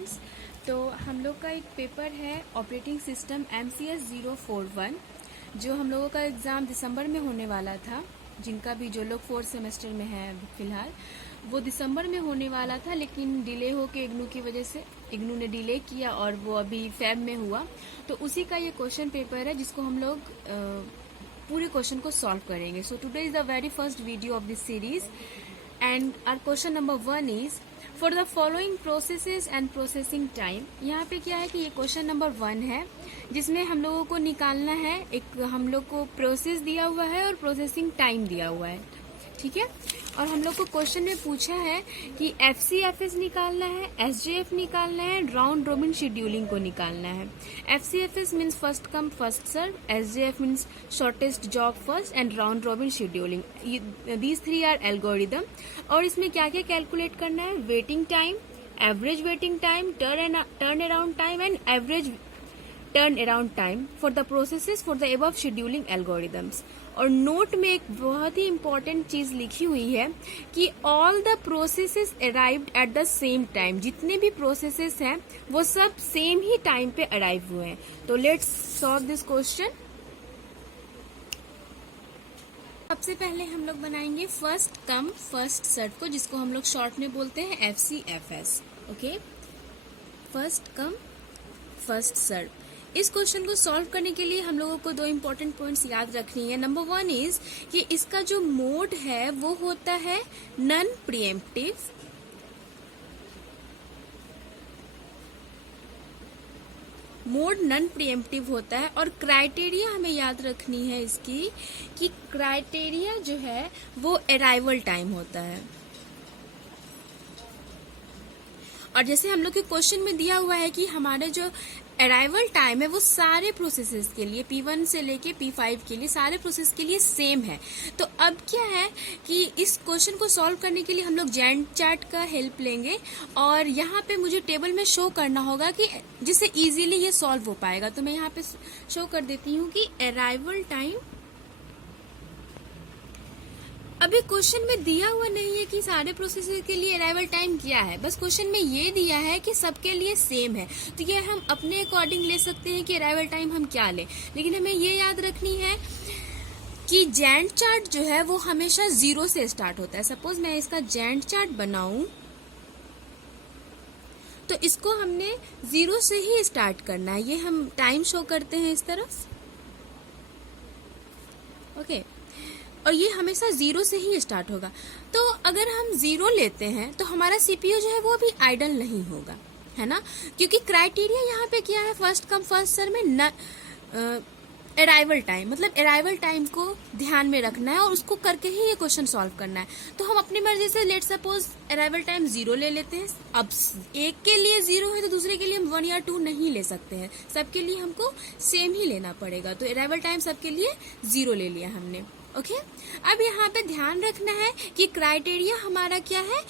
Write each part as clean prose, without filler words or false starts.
Students. तो हम लोग का एक पेपर है ऑपरेटिंग सिस्टम MCS 041 जो हम लोगों का एग्ज़ाम दिसंबर में होने वाला था। जिनका भी जो लोग 4th सेमेस्टर में है फिलहाल वो दिसंबर में होने वाला था, लेकिन डिले हो के इग्नू की वजह से इग्नू ने डिले किया और वो अभी फेब में हुआ। तो उसी का ये क्वेश्चन पेपर है जिसको हम लोग पूरे क्वेश्चन को सॉल्व करेंगे। So today is the very first video of this series and our question number 1 is for the following processes and processing time. यहाँ पे क्या है कि ये क्वेश्चन नंबर 1 है जिसमें हम लोगों को निकालना है, एक हम लोग को प्रोसेस दिया हुआ है और प्रोसेसिंग टाइम दिया हुआ है, ठीक है। और हम लोग को क्वेश्चन में पूछा है कि FCFS निकालना है, SJF निकालना है, राउंड रोबिन शेड्यूलिंग को निकालना है। FCFS means first come first serve, SJF means shortest job first and round robin scheduling. These 3 are algorithm. और इसमें क्या क्या कैलकुलेट करना है? Waiting time, average waiting time, turn around time and average turn around time for the processes for the above scheduling algorithms. और note में एक बहुत ही इंपॉर्टेंट चीज लिखी हुई है कि all the processes arrived at the same time. जितने भी प्रोसेसेस हैं वो सब सेम ही टाइम पे अराइव हुए हैं। तो लेट्स सॉल्व दिस क्वेश्चन। सबसे पहले हम लोग बनाएंगे फर्स्ट कम फर्स्ट सर्व को, जिसको हम लोग शॉर्ट में बोलते हैं FCFS। Okay, first come first serve. इस क्वेश्चन को सॉल्व करने के लिए हम लोगों को 2 इम्पोर्टेंट पॉइंट्स याद रखनी है। नंबर 1 इज कि इसका जो मोड है वो होता है non pre-emptive. Mode non pre-emptive होता है। और क्राइटेरिया हमें याद रखनी है इसकी कि क्राइटेरिया जो है वो अराइवल टाइम होता है। और जैसे हम लोग के क्वेश्चन में दिया हुआ है कि हमारे जो अराइवल टाइम है वो सारे प्रोसेसेस के लिए P1 से लेके P5 के लिए सारे प्रोसेस के लिए सेम है। तो अब क्या है कि इस क्वेश्चन को सॉल्व करने के लिए हम लोग गैंट चार्ट का हेल्प लेंगे और यहाँ पे मुझे टेबल में शो करना होगा कि जिससे इजीली ये सॉल्व हो पाएगा। तो मैं यहाँ पे शो कर देती हूँ कि अराइवल टाइम। अभी क्वेश्चन में दिया हुआ नहीं है कि सारे प्रोसेसर के लिए अराइवल टाइम क्या है, बस क्वेश्चन में ये दिया है कि सबके लिए सेम है। तो ये हम अपने अकॉर्डिंग ले सकते हैं कि अराइवल टाइम हम क्या लें, लेकिन हमें ये याद रखनी है कि गैंट चार्ट जो है वो हमेशा 0 से स्टार्ट होता है। सपोज मैं इसका गैंट चार्ट बनाऊं तो इसको हमने 0 से ही स्टार्ट करना है। ये हम टाइम शो करते हैं इस तरफ, ओके। और ये हमेशा 0 से ही स्टार्ट होगा। तो अगर हम 0 लेते हैं तो हमारा CPU जो है वो भी आइडल नहीं होगा, है ना, क्योंकि क्राइटेरिया यहाँ पे क्या है, फर्स्ट कम फर्स्ट सर्व में अराइवल टाइम, मतलब अराइवल टाइम को ध्यान में रखना है और उसको करके ही ये क्वेश्चन सॉल्व करना है। तो हम अपनी मर्जी से लेट सपोज अराइवल टाइम 0 ले लेते हैं। अब एक के लिए 0 है तो दूसरे के लिए हम 1 या 2 नहीं ले सकते हैं, सबके लिए हमको सेम ही लेना पड़ेगा। तो अराइवल टाइम सबके लिए 0 ले लिया हमने, ओके। अब यहाँ पे ध्यान रखना है कि क्राइटेरिया हमारा क्या है,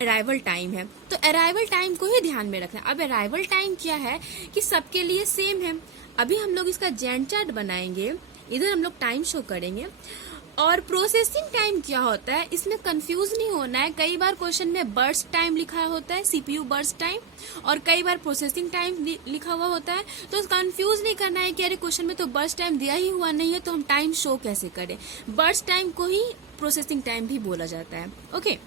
अराइवल टाइम है। तो अराइवल टाइम को ही ध्यान में रखना है। अब अराइवल टाइम क्या है कि सबके लिए सेम है। अभी हम लोग इसका गैंट चार्ट बनाएंगे, इधर हम लोग टाइम शो करेंगे। और प्रोसेसिंग टाइम क्या होता है, इसमें कंफ्यूज नहीं होना है। कई बार क्वेश्चन में बर्स्ट टाइम लिखा होता है, CPU बर्स्ट टाइम, और कई बार प्रोसेसिंग टाइम लिखा हुआ होता है। तो कंफ्यूज नहीं करना है कि अरे क्वेश्चन में तो बर्स्ट टाइम दिया ही हुआ नहीं है तो हम टाइम शो कैसे करें। बर्स्ट टाइम को ही प्रोसेसिंग टाइम भी बोला जाता है, ओके।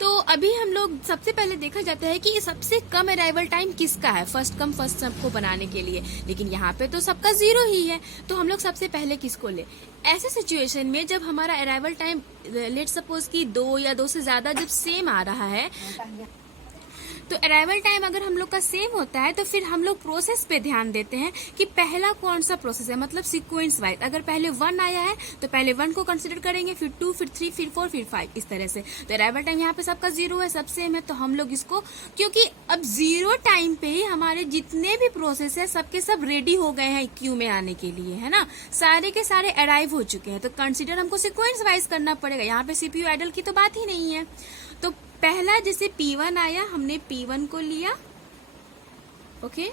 तो अभी हम लोग सबसे पहले देखा जाता है कि सबसे कम अराइवल टाइम किसका है फर्स्ट कम फर्स्ट सर्व को बनाने के लिए, लेकिन यहाँ पे तो सबका 0 ही है। तो हम लोग सबसे पहले किसको ले? ऐसे सिचुएशन में जब हमारा अराइवल टाइम लेट सपोज कि 2 या 2 से ज्यादा जब सेम आ रहा है, तो अराइवल टाइम अगर हम लोग का सेम होता है तो फिर हम लोग प्रोसेस पे ध्यान देते हैं कि पहला कौन सा प्रोसेस है, मतलब सीक्वेंस वाइज। अगर पहले 1 आया है तो पहले 1 को कंसिडर करेंगे, फिर 2, फिर 3, फिर 4, फिर 5, इस तरह से। तो अराइवल टाइम यहाँ पे सबका 0 है, सब सेम है। तो हम लोग इसको, क्योंकि अब 0 टाइम पे ही हमारे जितने भी प्रोसेस है सबके सब रेडी हो गए हैं क्यू में आने के लिए, है ना, सारे के सारे अराइव हो चुके हैं। तो कंसिडर हमको सीक्वेंस वाइज करना पड़ेगा। यहाँ पे CPU आइडल की तो बात ही नहीं है। तो पहला जैसे P1 आया, हमने P1 को लिया, ओके,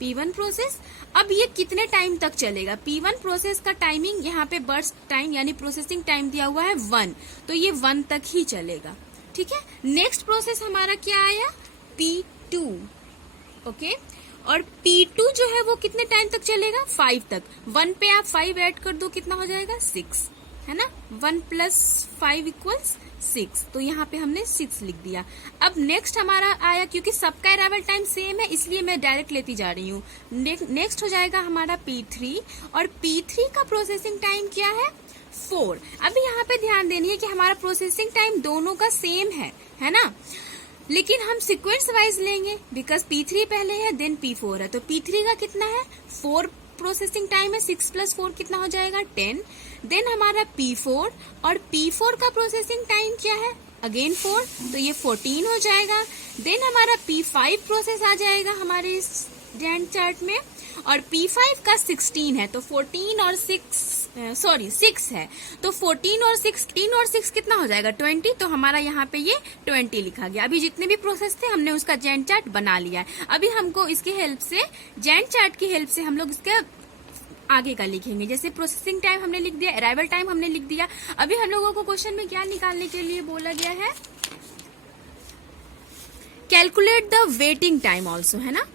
P1 प्रोसेस। अब ये कितने टाइम तक चलेगा? P1 प्रोसेस का टाइमिंग यहाँ पे बर्स्ट टाइम यानी प्रोसेसिंग टाइम दिया हुआ है 1, तो ये 1 तक ही चलेगा, ठीक है। नेक्स्ट प्रोसेस हमारा क्या आया, P2, ओके। और P2 जो है वो कितने टाइम तक चलेगा, 5 तक। 1 पे आप 5 ऐड कर दो, कितना हो जाएगा, 6, है ना। 1 + 5 = 6, तो यहाँ पे हमने 6 लिख दिया। अब नेक्स्ट हमारा आया, क्योंकि सबका अराइवल टाइम सेम है इसलिए मैं डायरेक्ट लेती जा रही हूँ। नेक्स्ट हो जाएगा हमारा P3, और P3 का प्रोसेसिंग टाइम क्या है, 4। अभी यहाँ पे ध्यान देनी है कि हमारा प्रोसेसिंग टाइम दोनों का सेम है ना, लेकिन हम सीक्वेंस वाइज लेंगे, बिकॉज P3 पहले है देन P4 है। तो P3 का कितना है, 4 प्रोसेसिंग टाइम है, 6 + 4 कितना हो जाएगा, 10। देन हमारा P4, और P4 का प्रोसेसिंग टाइम क्या है, अगेन 4, तो ये 14 हो जाएगा। देन हमारा P5 प्रोसेस आ जाएगा हमारे इस गैंट चार्ट में, और P5 का 16 है, तो 14 और 6 है, तो 14 और 6 कितना हो जाएगा, 20। तो हमारा यहाँ पे ये 20 लिखा गया। अभी जितने भी प्रोसेस थे हमने उसका गैंट चार्ट बना लिया है। अभी हमको इसकी हेल्प से, गैंट चार्ट की हेल्प से हम लोग इसके आगे का लिखेंगे। जैसे प्रोसेसिंग टाइम हमने लिख दिया, अराइवल टाइम हमने लिख दिया। अभी हम लोगों को क्वेश्चन में क्या निकालने के लिए बोला गया है, calculate the waiting time also, है ना।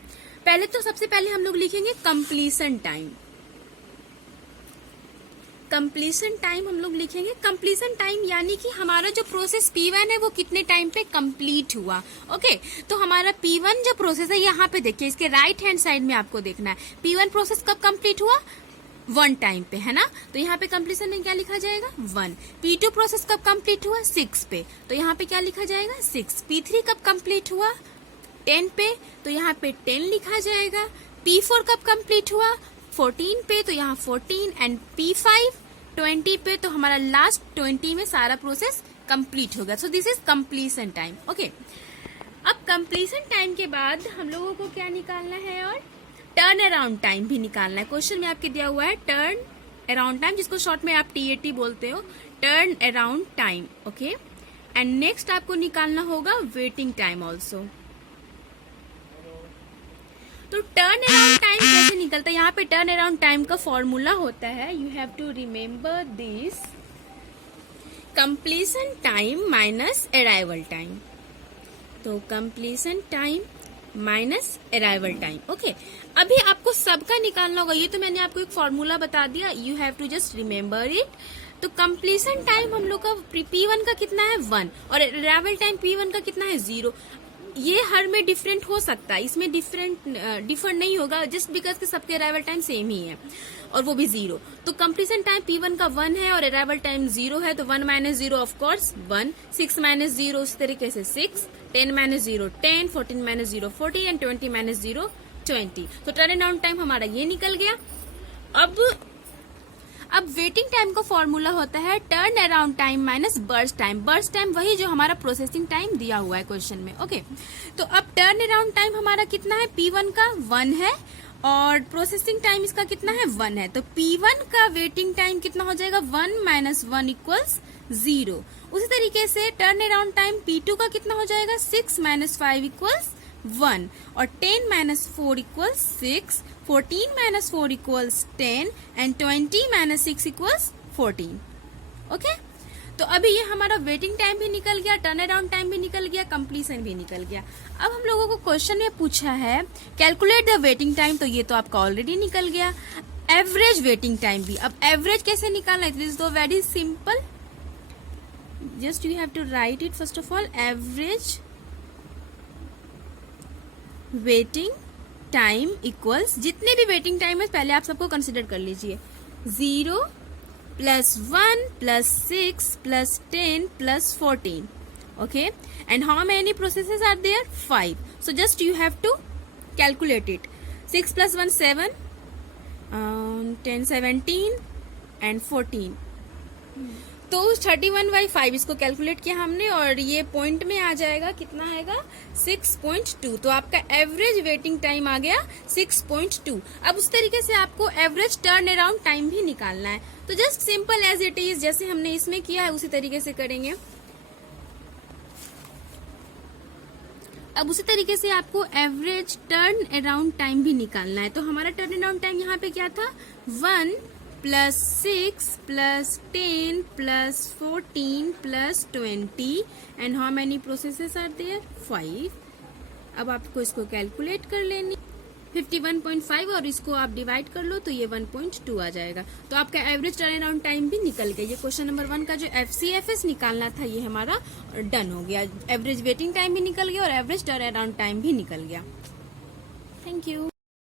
पहले तो सबसे पहले हम लोग लिखेंगे कंप्लीशन टाइम। कंप्लीशन टाइम हम लोग लिखेंगे, कंप्लीशन टाइम यानी कि हमारा जो प्रोसेस P1 है वो कितने टाइम पे कंप्लीट हुआ, ओके। तो हमारा P1 जो प्रोसेस है, यहाँ पे देखिए इसके राइट हैंड साइड में आपको देखना है, P1 प्रोसेस कब कंप्लीट हुआ, 1 टाइम पे, है ना। तो यहाँ पे कंप्लीशन में क्या लिखा जाएगा, 1। P2 प्रोसेस कब कंप्लीट हुआ, 6 पे, तो यहाँ पे क्या लिखा जाएगा, 6। P3 कब कंप्लीट हुआ, 10 पे, तो यहाँ पे 10 लिखा जाएगा। P4 कब कंप्लीट हुआ, 14 पे, तो यहाँ 14, एंड P5 20 पे, तो हमारा लास्ट 20 में सारा प्रोसेस कंप्लीट हो गया। So this is completion time, okay. अब कंप्लीशन टाइम के बाद हम लोगों को क्या निकालना है, और टर्न अराउंड टाइम भी निकालना है। क्वेश्चन में आपके दिया हुआ है टर्न अराउंड टाइम, जिसको शॉर्ट में आप TAT बोलते हो, turn around time, okay. And next आपको निकालना होगा वेटिंग टाइम ऑल्सो। तो टर्न अराउंड टाइम कैसे निकलता है, यहाँ पे टर्न अराउंड टाइम का फॉर्मूला होता है, you have to remember this, completion time minus arrival time. तो completion time minus arrival time, okay. अभी आपको सबका निकालना होगा, ये तो मैंने आपको एक फॉर्मूला बता दिया, you have to just remember it. तो कंप्लीशन टाइम हम लोग का P1 का कितना है, 1, और अराइवल टाइम P1 का कितना है, 0। ये हर में डिफरेंट हो सकता है, इसमें डिफर नहीं होगा, जस्ट बिकॉज के सबके अराइवल टाइम सेम ही है, और वो भी 0। तो कंप्लीशन टाइम P1 का 1 है और अराइवल टाइम 0 है, तो 1 - 0 ऑफ कोर्स 1, 6 - 0 उस तरीके से 6, 10 - 0 10, 14 - 0 14, एंड 20 - 0 20। तो टर्न अराउंड टाइम हमारा ये निकल गया। अब वेटिंग टाइम का फॉर्मूला होता है turn around time minus burst time. Burst time वही जो हमारा प्रोसेसिंग टाइम दिया हुआ है क्वेश्चन में, ओके। तो अब टर्न अराउंड टाइम हमारा कितना है, P1 का 1 है और प्रोसेसिंग टाइम इसका कितना है, 1 है। तो P1 का वेटिंग टाइम कितना हो जाएगा, 1 - 1 = 0। उसी तरीके से टर्न अराउंड टाइम P2 का कितना हो जाएगा, 6 - 5 = 1, और 10 - 4 = 6, 14 - 4 = 10, एंड 20 - 6 = 14, ओके। तो अभी ये हमारा वेटिंग टाइम भी निकल गया, टर्न अराउंड टाइम भी निकल गया, कंप्लीशन भी निकल गया। अब हम लोगों को क्वेश्चन में पूछा है कैलकुलेट द वेटिंग टाइम, तो ये तो आपका ऑलरेडी निकल गया। एवरेज वेटिंग टाइम भी, अब एवरेज कैसे निकालना है, this is very simple, just you have to write it first of all, average waiting time equals, जितने भी वेटिंग टाइम है पहले आप सबको कंसिडर कर लीजिए, 0 + 1 + 6 + 10 + 14, okay, and how many processes are there, 5. So just you have to calculate it, 6 + 1 7, 10 17 and 14, तो 31/5 इसको कैलकुलेट किया हमने, और ये पॉइंट में आ जाएगा, कितना आएगा, 6.2। तो आपका एवरेज वेटिंग टाइम आ गया 6.2। अब उस तरीके से आपको एवरेज टर्न अराउंड टाइम भी निकालना है, तो just simple as it is, जैसे हमने इसमें किया है उसी तरीके से करेंगे। अब उसी तरीके से आपको एवरेज टर्न अराउंड टाइम भी निकालना है। तो हमारा टर्न अराउंड टाइम यहाँ पे क्या था, 1 + 6 + 10 + 14 + 20, and how many processes are there, 5. अब आपको इसको कैलकुलेट कर लेनी 51.5 और इसको आप डिवाइड कर लो तो ये 1.2 आ जाएगा। तो आपका एवरेज टर्न अराउंड टाइम भी निकल गया। ये क्वेश्चन नंबर 1 का जो FCFS निकालना था ये हमारा डन हो गया। एवरेज वेटिंग टाइम भी निकल गया और एवरेज टर्न अराउंड टाइम भी निकल गया। Thank you.